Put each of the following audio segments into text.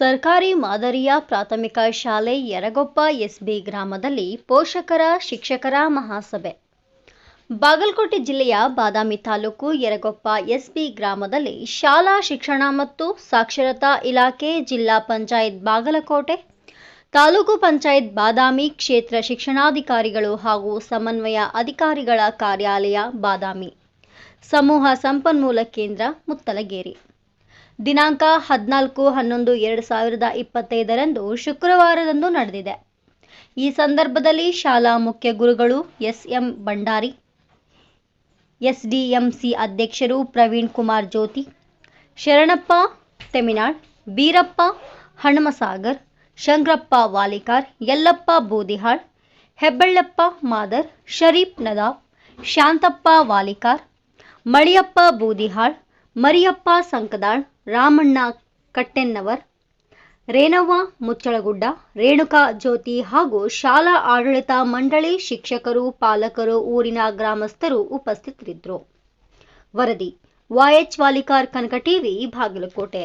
ಸರ್ಕಾರಿ ಮಾದರಿಯ ಪ್ರಾಥಮಿಕ ಶಾಲೆ ಯರಗೊಪ್ಪ ಎಸ್ಬಿ ಗ್ರಾಮದಲ್ಲಿ ಪೋಷಕರ, ಶಿಕ್ಷಕರ ಮಹಾಸಭೆ. ಬಾಗಲಕೋಟೆ ಜಿಲ್ಲೆಯ ಬಾದಾಮಿ ತಾಲೂಕು ಯರಗೊಪ್ಪ ಎಸ್ಬಿ ಗ್ರಾಮದಲ್ಲಿ ಶಾಲಾ ಶಿಕ್ಷಣ ಮತ್ತು ಸಾಕ್ಷರತಾ ಇಲಾಖೆ ಜಿಲ್ಲಾ ಪಂಚಾಯತ್ ಬಾಗಲಕೋಟೆ, ತಾಲೂಕು ಪಂಚಾಯತ್ ಬಾದಾಮಿ ಕ್ಷೇತ್ರ ಶಿಕ್ಷಣಾಧಿಕಾರಿಗಳು ಹಾಗೂ ಸಮನ್ವಯ ಅಧಿಕಾರಿಗಳ ಕಾರ್ಯಾಲಯ ಬಾದಾಮಿ. ಸಮೂಹ ಸಂಪನ್ಮೂಲ ಕೇಂದ್ರ ಮುತ್ತಲಗೇರಿ. ದಿನಾಂಕ ಹದಿನಾಲ್ಕು ಹನ್ನೊಂದು ಎರಡು ಸಾವಿರದ ಇಪ್ಪತ್ತೈದರಂದು ಶುಕ್ರವಾರದಂದು ನಡೆದಿದೆ. ಈ ಸಂದರ್ಭದಲ್ಲಿ ಶಾಲಾ ಮುಖ್ಯ ಗುರುಗಳು ಎಸ್ ಎಂ ಭಂಡಾರಿ ಸಿ ಅಧ್ಯಕ್ಷರು ಪ್ರವೀಣ್ ಕುಮಾರ್ ಜ್ಯೋತಿ, ಶರಣಪ್ಪ ತೆಮಿನಾಳ್, ಬೀರಪ್ಪ ಹಣಮಸಾಗರ್, ಶಂಕ್ರಪ್ಪ ವಾಲಿಕಾರ್, ಯಲ್ಲಪ್ಪ ಬೂದಿಹಾಳ್, ಹೆಬ್ಬಳ್ಳಪ್ಪ ಮಾದರ್, ಶರೀಫ್ ನದಾಫ್ ಶಾಂತಪ್ಪ ವಾಲಿಕಾರ್, ಮಳಿಯಪ್ಪ ಬೂದಿಹಾಳ್ ಮರಿಯಪ್ಪ ಸಂಕದಾಳ್, ರಾಮಣ್ಣ ಕಟ್ಟೆನ್ನವರ್, ರೇಣವ್ವ ಮುಚ್ಚಳಗುಡ್ಡ, ರೇಣುಕಾ ಜ್ಯೋತಿ ಹಾಗೂ ಶಾಲಾ ಆಡಳಿತ ಮಂಡಳಿ ಶಿಕ್ಷಕರು, ಪಾಲಕರು ಊರಿನ ಗ್ರಾಮಸ್ಥರು ಉಪಸ್ಥಿತರಿದ್ದರು. ವರದಿ Y H Walikar Kanaka TV, Bagalkote.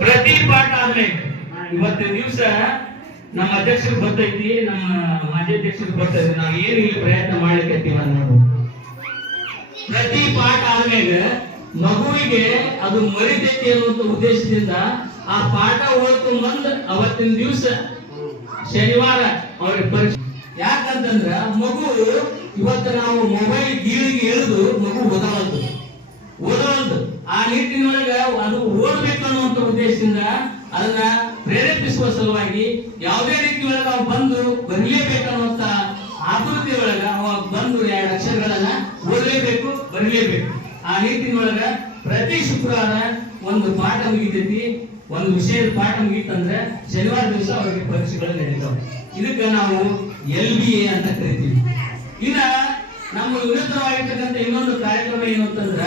ಪ್ರತಿ ಪಾಠ ಆದ್ಮೇಲೆ ಇವತ್ತಿನ ದಿವಸ ನಮ್ಮ ಅಧ್ಯಕ್ಷರು ಬರ್ತೈತಿ, ನಮ್ಮ ಮಾಜಿ ಅಧ್ಯಕ್ಷರು ಬರ್ತೈತಿ. ನಾವು ಏನು ಇಲ್ಲಿ ಪ್ರಯತ್ನ ಮಾಡ್ಲಿಕ್ಕೆ ಅನ್ನೋದು ಪ್ರತಿ ಪಾಠ ಆದ್ಮೇಲೆ ಮಗುವಿಗೆ ಅದು ಮರಿತೈತಿ ಅನ್ನುವಂತ ಉದ್ದೇಶದಿಂದ ಆ ಪಾಠ ಓದ್ಕೊಂಡ್ ಬಂದ್ ಅವತ್ತಿನ ದಿವಸ. ಶನಿವಾರ ಅವ್ರಿಗೆ ಪರೀಕ್ಷೆ. ಯಾಕಂತಂದ್ರ ಮಗು ಇವತ್ತು ನಾವು ಮೊಬೈಲ್ ಗೀಳಿಗೆ ಇಳಿದು ಮಗು ಓದವಲ್ದು ಆ ನಿಟ್ಟಿನೊಳಗ ಅದು ಓಡಬೇಕು ಅನ್ನುವಂತ ಉದ್ದೇಶದಿಂದ ಅದನ್ನ ಪ್ರೇರೇಪಿಸುವ ಸಲುವಾಗಿ ಯಾವುದೇ ರೀತಿ ಒಳಗ ಅವ್ ಬಂದು ಬರಲೇಬೇಕನ್ನುವಂತ ಆಕೃತಿ ಒಳಗ ಅವ ಬಂದು ಎರಡು ಅಕ್ಷರಗಳನ್ನ ಓದಲೇಬೇಕು, ಬರಲೇಬೇಕು. ಆ ನಿಟ್ಟಿನೊಳಗ ಪ್ರತಿ ಶುಕ್ರವಾರ ಒಂದು ಪಾಠ ಮುಗಿತೈತಿ. ಒಂದು ವಿಷಯದ ಪಾಠ ಮುಗೀತಂದ್ರೆ ಶನಿವಾರ ದಿವಸ ಅವರಿಗೆ ಪರೀಕ್ಷೆಗಳು ನಡೀತಾವೆ. ಇದಕ್ಕೆ ನಾವು ಎಲ್ ಬಿ ಎ ಅಂತ ಕರಿತೀವಿ. ಇನ್ನ ನಮ್ಮ ವಿರುದ್ಧವಾಗಿರ್ತಕ್ಕಂಥ ಇನ್ನೊಂದು ಕಾರ್ಯಕ್ರಮ ಏನು ಅಂತಂದ್ರ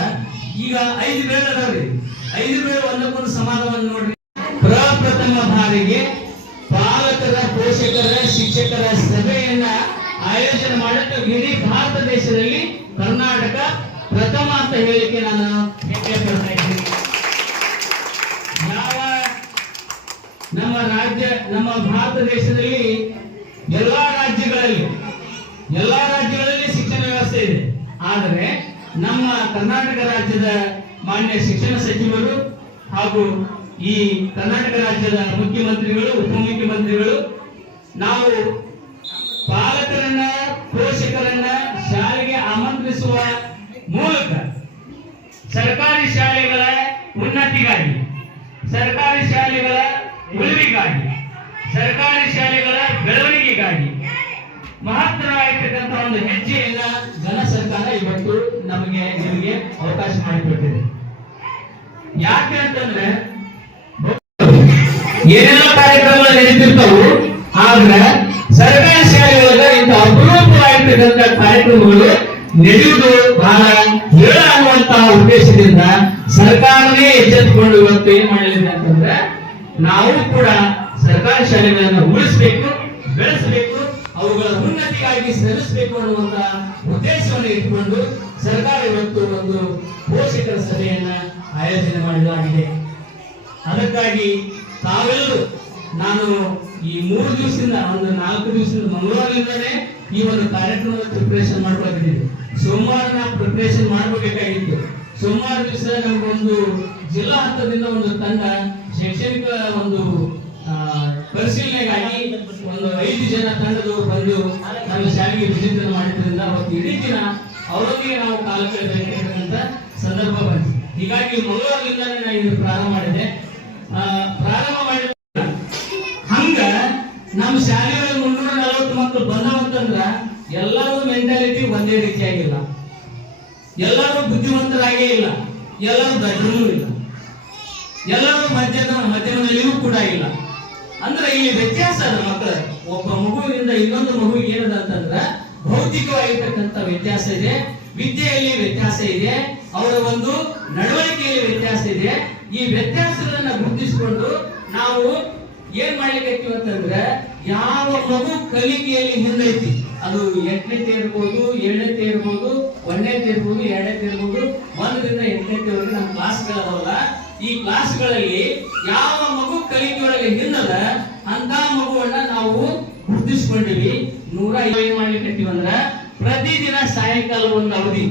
ಈಗ ಐದು ಬೇರೆ ಅದಾವ್ರಿ. ಐದು ಬೇರೆ ಒಂದಕ್ಕೊಂದು ಸಮಾನವನ್ನು ನೋಡ್ರಿ. ಪ್ರಪ್ರಥಮ ಬಾರಿಗೆ ಪಾಲಕರ, ಪೋಷಕರ, ಶಿಕ್ಷಕರ ಸಭೆಯನ್ನ ಆಯೋಜನೆ ಮಾಡಕ್ಕೆ ಇಡೀ ಭಾರತ ದೇಶದಲ್ಲಿ ಕರ್ನಾಟಕ ಪ್ರಥಮ ಅಂತ ಹೇಳಿಕೆ ನಾನು ಪಡ್ತಾ ಇದ್ದೀನಿ. ಯಾವ ನಮ್ಮ ರಾಜ್ಯ, ನಮ್ಮ ಭಾರತ ದೇಶದಲ್ಲಿ ಎಲ್ಲಾ ರಾಜ್ಯಗಳಲ್ಲಿ ಎಲ್ಲಾ ರಾಜ್ಯಗಳಲ್ಲಿ ಶಿಕ್ಷಣ ವ್ಯವಸ್ಥೆ ಇದೆ. ಆದರೆ ನಮ್ಮ ಕರ್ನಾಟಕ ರಾಜ್ಯದ ಮಾನ್ಯ ಶಿಕ್ಷಣ ಸಚಿವರು ಹಾಗೂ ಈ ಕರ್ನಾಟಕ ರಾಜ್ಯದ ಮುಖ್ಯಮಂತ್ರಿಗಳು, ಉಪಮುಖ್ಯಮಂತ್ರಿಗಳು, ನಾವು ಪಾಲಕರನ್ನ, ಪೋಷಕರನ್ನ ಶಾಲೆಗೆ ಆಮಂತ್ರಿಸುವ ಮೂಲಕ ಸರ್ಕಾರಿ ಶಾಲೆಗಳ ಉನ್ನತಿಗಾಗಿ, ಸರ್ಕಾರಿ ಶಾಲೆಗಳ ಉಳಿವಿಗಾಗಿ, ಸರ್ಕಾರಿ ಶಾಲೆಗಳ ಬೆಳವಣಿಗೆಗಾಗಿ ಮಹತ್ತರವಾಗಿರ್ತಕ್ಕಂಥ ಒಂದು ಹೆಜ್ಜೆಯನ್ನ ಜನ ಸರ್ಕಾರ ಇವತ್ತು ನಮಗೆ ನಿಮಗೆ ಅವಕಾಶ ಮಾಡಿಕೊಟ್ಟಿದೆ. ಯಾಕೆ ಅಂತಂದ್ರೆ ಏನೆಲ್ಲ ಕಾರ್ಯಕ್ರಮಗಳು ನಡೀತಿರ್ತಾವು, ಆದ್ರೆ ಸರ್ಕಾರಿ ಶಾಲೆಯೊಳಗ ಇಂಥ ಅಪರೂಪವಾಗಿರ್ತಕ್ಕಂಥ ಕಾರ್ಯಕ್ರಮಗಳು ನಡೆಯುವುದು ಬಹಳ ಹೇಳ ಅನ್ನುವಂತಹ ಉದ್ದೇಶದಿಂದ ಸರ್ಕಾರವೇ ಎಚ್ಚೆತ್ತುಕೊಂಡು ಇವತ್ತು ಏನ್ ಮಾಡಲಿದೆ ಅಂತಂದ್ರೆ, ನಾವು ಕೂಡ ಸರ್ಕಾರಿ ಶಾಲೆಗಳನ್ನ ಉಳಿಸಬೇಕು, ಬೆಳೆಸಬೇಕು, ಅವುಗಳ ಉನ್ನತಿಗಾಗಿ ಸಲ್ಲಿಸಬೇಕು ಅನ್ನುವಂತ ಉದ್ದೇಶವನ್ನು ಇಟ್ಟುಕೊಂಡು ಸರ್ಕಾರ ಇವತ್ತು ಒಂದು ಪೋಷಕರ ಸಭೆಯನ್ನ ಆಯೋಜನೆ ಮಾಡಲಾಗಿದೆ. ಅದಕ್ಕಾಗಿ ತಾವೆಲ್ಲರೂ ನಾನು ಈ ಮೂರು ದಿವಸದಿಂದ ಒಂದು ನಾಲ್ಕು ದಿವಸದಿಂದ ಮಂಗಳವಾರದಿಂದಲೇ ಈ ಒಂದು ಕಾರ್ಯಕ್ರಮದ ಪ್ರಿಪರೇಷನ್ ಮಾಡ್ಕೊಂಡಿದ್ದೀವಿ ಸೋಮವಾರ ನಾವು ಪ್ರಿಪರೇಷನ್ ಮಾಡಬೇಕಾಗಿತ್ತು ಸೋಮವಾರ ದಿವಸ ನಮಗೊಂದು ಜಿಲ್ಲಾ ಹಂತದಿಂದ ಒಂದು ತಂಡ ಶೈಕ್ಷಣಿಕ ಒಂದು ಪರಿಶೀಲನೆಗಾಗಿ ಒಂದು ಐದು ಜನ ತಂಡದವರು ಬಂದು ನಮ್ಮ ಶಾಲೆಗೆ ವಿಸಿಟ್ ಮಾಡಿದ್ರಿಂದ ಅವತ್ತು ಇಡೀ ದಿನ ಅವರೊಂದಿಗೆ ನಾವು ಕಾಲ ಕಳೆದಂತ ಸಂದರ್ಭ ಬಂತು ಹೀಗಾಗಿ ಮಂಗಳವಾರದಿಂದಾನೇ ನಾನು ಇದು ಪ್ರಾರಂಭ ಮಾಡಿದೆ. ಪ್ರಾರಂಭ ಮಾಡಿದ ಹಂಗ ನಮ್ಮ ಶಾಲೆಯಲ್ಲಿ ಮುನ್ನೂರ ನಲವತ್ತು ಮಕ್ಕಳು ಬಂದವಂತಂದ್ರ ಎಲ್ಲರೂ ಮೆಂಟಾಲಿಟಿ ಒಂದೇ ರೀತಿಯಾಗಿಲ್ಲ. ಎಲ್ಲರೂ ಬುದ್ಧಿವಂತರಾಗೇ ಇಲ್ಲ. ಎಲ್ಲರೂ ದಡ್ಡರೂ ಇಲ್ಲ. ಎಲ್ಲರೂ ಮಧ್ಯದ ಮಧ್ಯಮದಲ್ಲಿಯೂ ಕೂಡ ಇಲ್ಲ. ಅಂದ್ರೆ ಇಲ್ಲಿ ವ್ಯತ್ಯಾಸ ಮಕ್ಕಳ. ಒಬ್ಬ ಮಗುವಿನಿಂದ ಇನ್ನೊಂದು ಮಗುವಿಗೆ ಏನದ ಅಂತಂದ್ರ ಭೌತಿಕವಾಗಿರ್ತಕ್ಕಂಥ ವ್ಯತ್ಯಾಸ ಇದೆ, ವಿದ್ಯೆಯಲ್ಲಿ ವ್ಯತ್ಯಾಸ ಇದೆ, ಅವರ ಒಂದು ನಡವಳಿಕೆಯಲ್ಲಿ ವ್ಯತ್ಯಾಸ ಇದೆ. ಈ ವ್ಯತ್ಯಾಸಗಳನ್ನ ಗುರುತಿಸಿಕೊಂಡು ನಾವು ಏನ್ ಮಾಡ್ಲಿಕ್ಕೆ ಅಂತಂದ್ರೆ, ಯಾವ ಮಗು ಕಲಿಕೆಯಲ್ಲಿ ಹಿಂದೈತಿ ಅದು ಎಂಟನೇತಿ ಇರ್ಬೋದು ಏಳನೇತೆ ಇರ್ಬೋದು ಒಂದನೇ ಇರ್ಬೋದು ಎರಡನೇ ಇರ್ಬೋದು ಒಂದರಿಂದ ಎಂಟನೇತಿವರೆಗೆ ನಮ್ಮ ಕ್ಲಾಸ್ಗಳವಲ್ಲ ಈ ಕ್ಲಾಸ್ಗಳಲ್ಲಿ ಯಾವ ಮಗು ಕಲಿಕೆಯೊಳಗೆ ಹಿಂದದ ಅಂತ ಮಗುವನ್ನ ನಾವು ಗುರುತಿಸ್ಕೊಂಡಿವಿ. ನೂರ ಏನ್ ಮಾಡಿ ಪ್ರತಿದಿನ ಸಾಯಂಕಾಲ ಒಂದು ಅವಧಿ.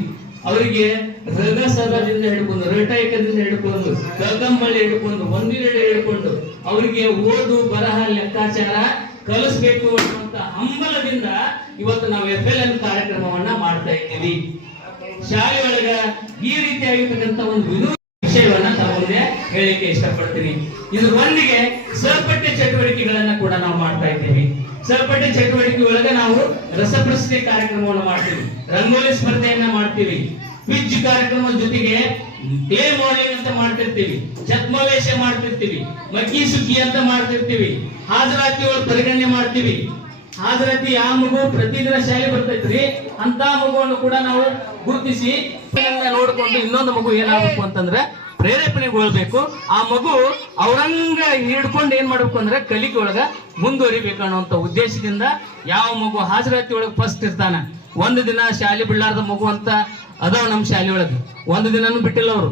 ಅವರಿಗೆ ರಗಸದಿಂದ ಹಿಡ್ಕೊಂಡು ರಟೈಕದಿಂದ ಹಿಡ್ಕೊಂಡು ಗಗಂಬಳಿ ಹಿಡ್ಕೊಂಡು ಒಂದಿನೆಡೆ ಹಿಡ್ಕೊಂಡು ಅವರಿಗೆ ಓದು, ಬರಹ, ಲೆಕ್ಕಾಚಾರ ಕಲಿಸ್ಬೇಕು ಅನ್ನುವಂತ ಹಂಬಲದಿಂದ ಇವತ್ತು ನಾವು ಎಫ್ ಎಲ್ ಎನ್ ಕಾರ್ಯಕ್ರಮವನ್ನ ಮಾಡ್ತಾ ಇದ್ದೀವಿ. ಶಾಲೆಯೊಳಗ ಈ ರೀತಿಯಾಗಿರ್ತಕ್ಕಂಥ ಒಂದು ವಿನೂತ ವಿಷಯವನ್ನ ತಗೊಂಡೆ ಹೇಳಿಕೆ ಇಷ್ಟಪಡ್ತೀನಿ. ಇದ್ರ ಒಂದಿಗೆ ಸಹಪಠ್ಯ ಚಟುವಟಿಕೆಗಳನ್ನ ಕೂಡ ನಾವು ಮಾಡ್ತಾ ಇದ್ದೀವಿ. ಸಹಪಠ್ಯ ಚಟುವಟಿಕೆ ಒಳಗ ನಾವು ರಸಪ್ರಶ್ನೆ ಕಾರ್ಯಕ್ರಮವನ್ನು ಮಾಡ್ತೀವಿ. ರಂಗೋಲಿ ಸ್ಪರ್ಧೆಯನ್ನ ಮಾಡ್ತೀವಿ. ಕ್ವಿಜ್ ಕಾರ್ಯಕ್ರಮದ ಜೊತೆಗೆ ಕ್ಲೇ ಮಾಡೆಲಿಂಗ್ ಅಂತ ಮಾಡ್ತಿರ್ತೀವಿ. ಛತ್ಮವೇಶ ಮಾಡ್ತಿರ್ತೀವಿ. ಮಕ್ಕಿ ಸುಗ್ಗಿ ಅಂತ ಮಾಡ್ತಿರ್ತೀವಿ. ಹಾಜರಾತಿ ಪರಿಗಣನೆ ಮಾಡ್ತೀವಿ. ಹಾಜರಾತಿ ಯಾವ ಮಗು ಪ್ರತಿದಿನ ಶಾಲೆ ಬರ್ತೈತ್ರಿ? ಅಂತ ಮಗುವನ್ನು ಕೂಡ ನಾವು ಗುರುತಿಸಿ ನೋಡ್ಕೊಂಡು ಇನ್ನೊಂದು ಮಗು ಏನಾಗಬೇಕು ಅಂತಂದ್ರೆ ಪ್ರೇರೇಪಣೆಗೊಳ್ಬೇಕು ಆ ಮಗು ಅವರಂಗ ಹಿಡ್ಕೊಂಡು ಏನ್ ಮಾಡ್ಬೇಕು ಅಂದ್ರೆ ಕಲಿಕೆ ಒಳಗ ಮುಂದುವರಿಬೇಕು ಅನ್ನೋಂತ ಉದ್ದೇಶದಿಂದ ಯಾವ ಮಗು ಹಾಜರಾತಿ ಒಳಗೆ ಫಸ್ಟ್ ಇರ್ತಾನ. ಒಂದು ದಿನ ಶಾಲೆ ಬಿಡ್ಲಾರ್ದ ಮಗು ಅಂತ ಅದಾವ ನಮ್ಮ ಶಾಲೆ ಒಳಗೆ. ಒಂದು ದಿನನೂ ಬಿಟ್ಟಿಲ್ಲ ಅವರು.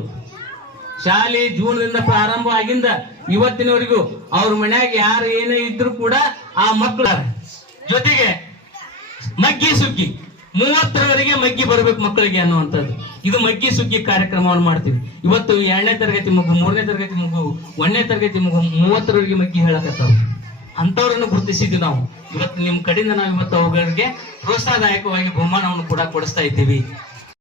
ಶಾಲೆ ಜೂನ್ದಿಂದ ಪ್ರಾರಂಭ ಆಗಿಂದ ಇವತ್ತಿನವರೆಗೂ ಅವ್ರ ಮನ್ಯಾಗ ಯಾರು ಏನೇ ಇದ್ರು ಕೂಡ ಆ ಮಕ್ಕಳ ಜೊತೆಗೆ ಮಗ್ಗಿ ಸುಗ್ಗಿ. ಮೂವತ್ತರವರೆಗೆ ಮಗ್ಗಿ ಬರಬೇಕು ಮಕ್ಕಳಿಗೆ ಅನ್ನುವಂಥದ್ದು. ಇದು ಮಗ್ಗಿ ಸುಗ್ಗಿ ಕಾರ್ಯಕ್ರಮವನ್ನು ಮಾಡ್ತೀವಿ. ಇವತ್ತು ಎರಡನೇ ತರಗತಿ ಮಗು ಮೂರನೇ ತರಗತಿ ಮಗು ಒಂದನೇ ತರಗತಿ ಮಗು ಮೂವತ್ತರವರೆಗೆ ಮಗ್ಗಿ ಹೇಳಕತ್ತಾವ. ಅಂತವ್ರನ್ನು ಗುರುತಿಸಿದ್ವಿ ನಾವು. ಇವತ್ತು ನಿಮ್ ಕಡೆಯಿಂದ ನಾವು ಇವತ್ತು ಅವುಗಳಿಗೆ ಪ್ರೋತ್ಸಾಹದಾಯಕವಾಗಿ ಬಹುಮಾನವನ್ನು ಕೂಡ ಕೊಡಿಸ್ತಾ ಇದ್ದೀವಿ.